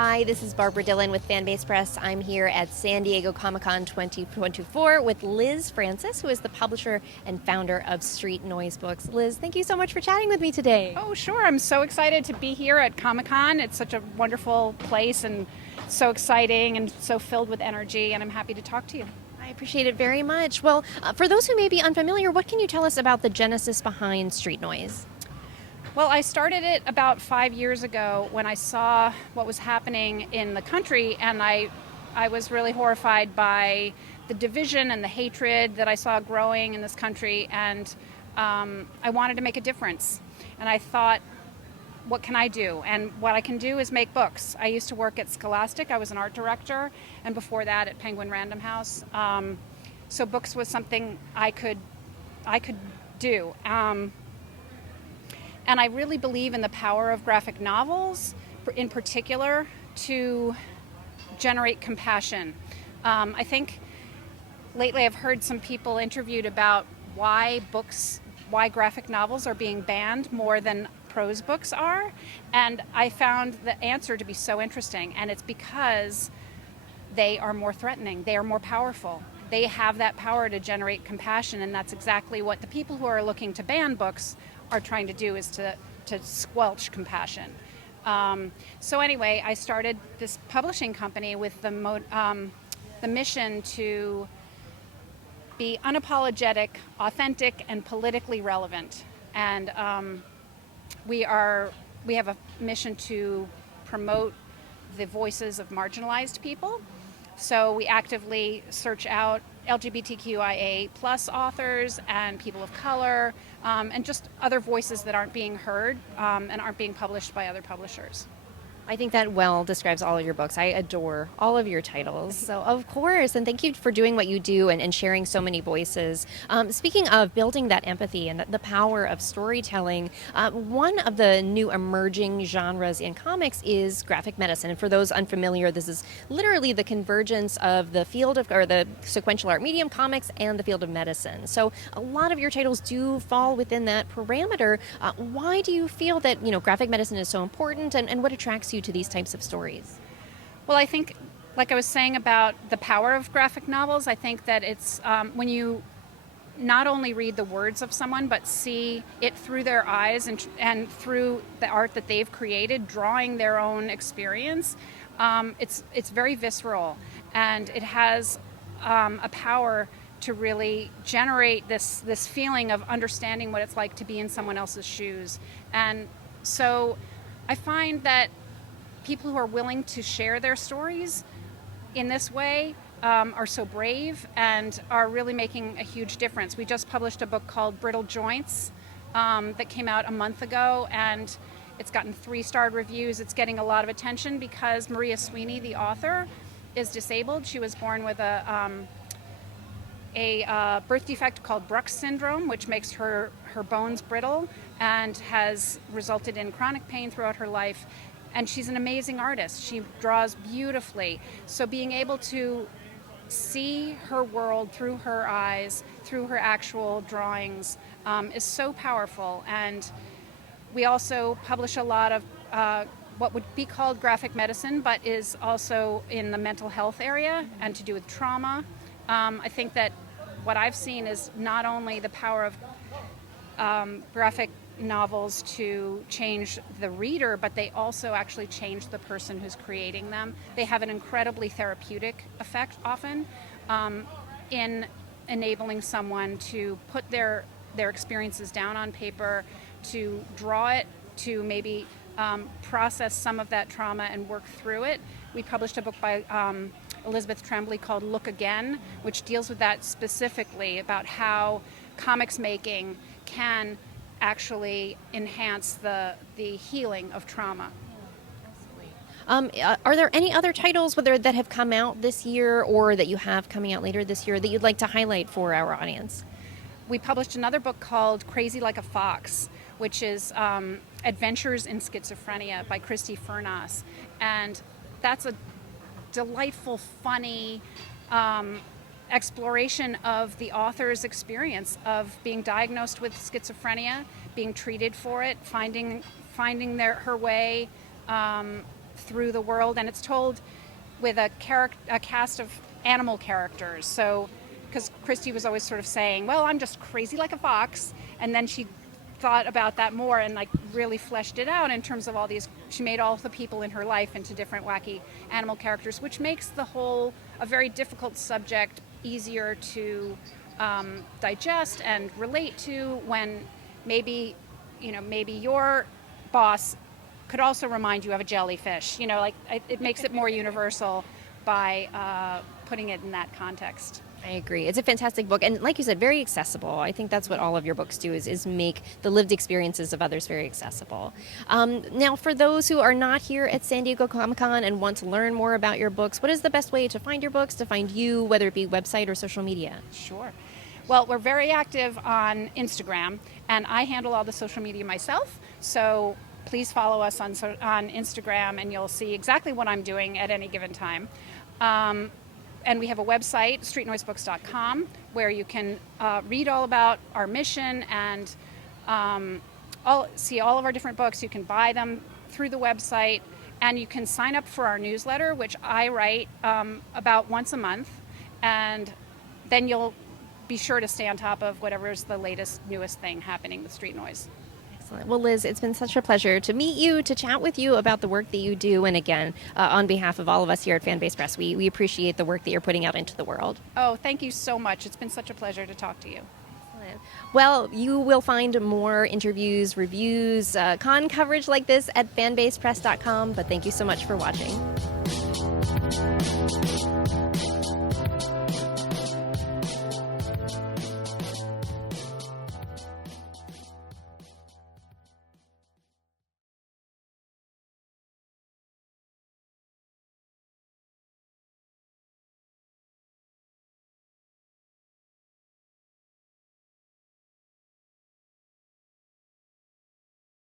Hi, this is Barbara Dillon with Fanbase Press. I'm here at San Diego Comic-Con 2024 with Liz Francis, who is the publisher and founder of Street Noise Books. Liz, thank you so much for chatting with me today. Oh, sure. I'm so excited to be here at Comic-Con. It's such a wonderful place and so exciting and so filled with energy, and I'm happy to talk to you. I appreciate it very much. Well, for those who may be unfamiliar, what can you tell us about the genesis behind Street Noise? Well, I started it about 5 years ago when I saw what was happening in the country, and I was really horrified by the division and the hatred that I saw growing in this country, and I wanted to make a difference. And I thought, what can I do? And what I can do is make books. I used to work at Scholastic. I was an art director, and before that at Penguin Random House. So books was something I could do. And I really believe in the power of graphic novels, in particular, to generate compassion. I think lately I've heard some people interviewed about why graphic novels are being banned more than prose books are. And I found the answer to be so interesting. And it's because they are more threatening. They are more powerful. They have that power to generate compassion. And that's exactly what the people who are looking to ban books are trying to do, is to squelch compassion. So anyway, I started this publishing company with the mission to be unapologetic, authentic, and politically relevant. And we have a mission to promote the voices of marginalized people. So we actively search out LGBTQIA plus authors and people of color, and just other voices that aren't being heard and aren't being published by other publishers. I think that well describes all of your books. I adore all of your titles. So, of course, and thank you for doing what you do and sharing so many voices. Speaking of building that empathy and the power of storytelling, one of the new emerging genres in comics is graphic medicine. And for those unfamiliar, this is literally the convergence of the field of, or the sequential art medium comics and the field of medicine. So a lot of your titles do fall within that parameter. Why do you feel that, graphic medicine is so important, and what attracts you to these types of stories? Well, I think, like I was saying about the power of graphic novels, I think that it's when you not only read the words of someone, but see it through their eyes and through the art that they've created, drawing their own experience, it's very visceral, and it has a power to really generate this feeling of understanding what it's like to be in someone else's shoes. And so I find that people who are willing to share their stories in this way are so brave and are really making a huge difference. We just published a book called Brittle Joints that came out a month ago, and it's gotten 3-star reviews. It's getting a lot of attention because Maria Sweeney, the author, is disabled. She was born with a birth defect called Bruch's syndrome, which makes her bones brittle and has resulted in chronic pain throughout her life. And she's an amazing artist. She draws beautifully. So being able to see her world through her eyes, through her actual drawings, is so powerful. And we also publish a lot of what would be called graphic medicine, but is also in the mental health area and to do with trauma. I think that what I've seen is not only the power of graphic novels to change the reader, but they also actually change the person who's creating them. They have an incredibly therapeutic effect often in enabling someone to put their experiences down on paper, to draw it, to maybe process some of that trauma and work through it. We published a book by Elizabeth Tremblay called Look Again, which deals with that specifically, about how comics making can actually enhance the healing of trauma. Are there any other titles that have come out this year or that you have coming out later this year that you'd like to highlight for our audience? We published another book called Crazy Like a Fox, which is Adventures in Schizophrenia by Christy Furnas. And that's a delightful, funny exploration of the author's experience of being diagnosed with schizophrenia, being treated for it, finding her way through the world, and it's told with a cast of animal characters. So, because Christy was always sort of saying, well, I'm just crazy like a fox, and then she thought about that more and like really fleshed it out in terms of all these, she made all the people in her life into different wacky animal characters, which makes the whole a very difficult subject easier to digest and relate to, when maybe your boss could also remind you of a jellyfish. Like it makes it more universal by putting it in that context. I agree. It's a fantastic book. And like you said, very accessible. I think that's what all of your books do is make the lived experiences of others very accessible. Now, for those who are not here at San Diego Comic-Con and want to learn more about your books, what is the best way to find your books, to find you, whether it be website or social media? Sure. Well, we're very active on Instagram, and I handle all the social media myself. So please follow us on Instagram, and you'll see exactly what I'm doing at any given time. And we have a website, streetnoisebooks.com, where you can read all about our mission and see all of our different books. You can buy them through the website, and you can sign up for our newsletter, which I write about once a month, and then you'll be sure to stay on top of whatever's the latest, newest thing happening with Street Noise. Excellent. Well, Liz, it's been such a pleasure to meet you, to chat with you about the work that you do. And again, on behalf of all of us here at Fanbase Press, we appreciate the work that you're putting out into the world. Oh, thank you so much. It's been such a pleasure to talk to you. Excellent. Well, you will find more interviews, reviews, con coverage like this at fanbasepress.com. But thank you so much for watching.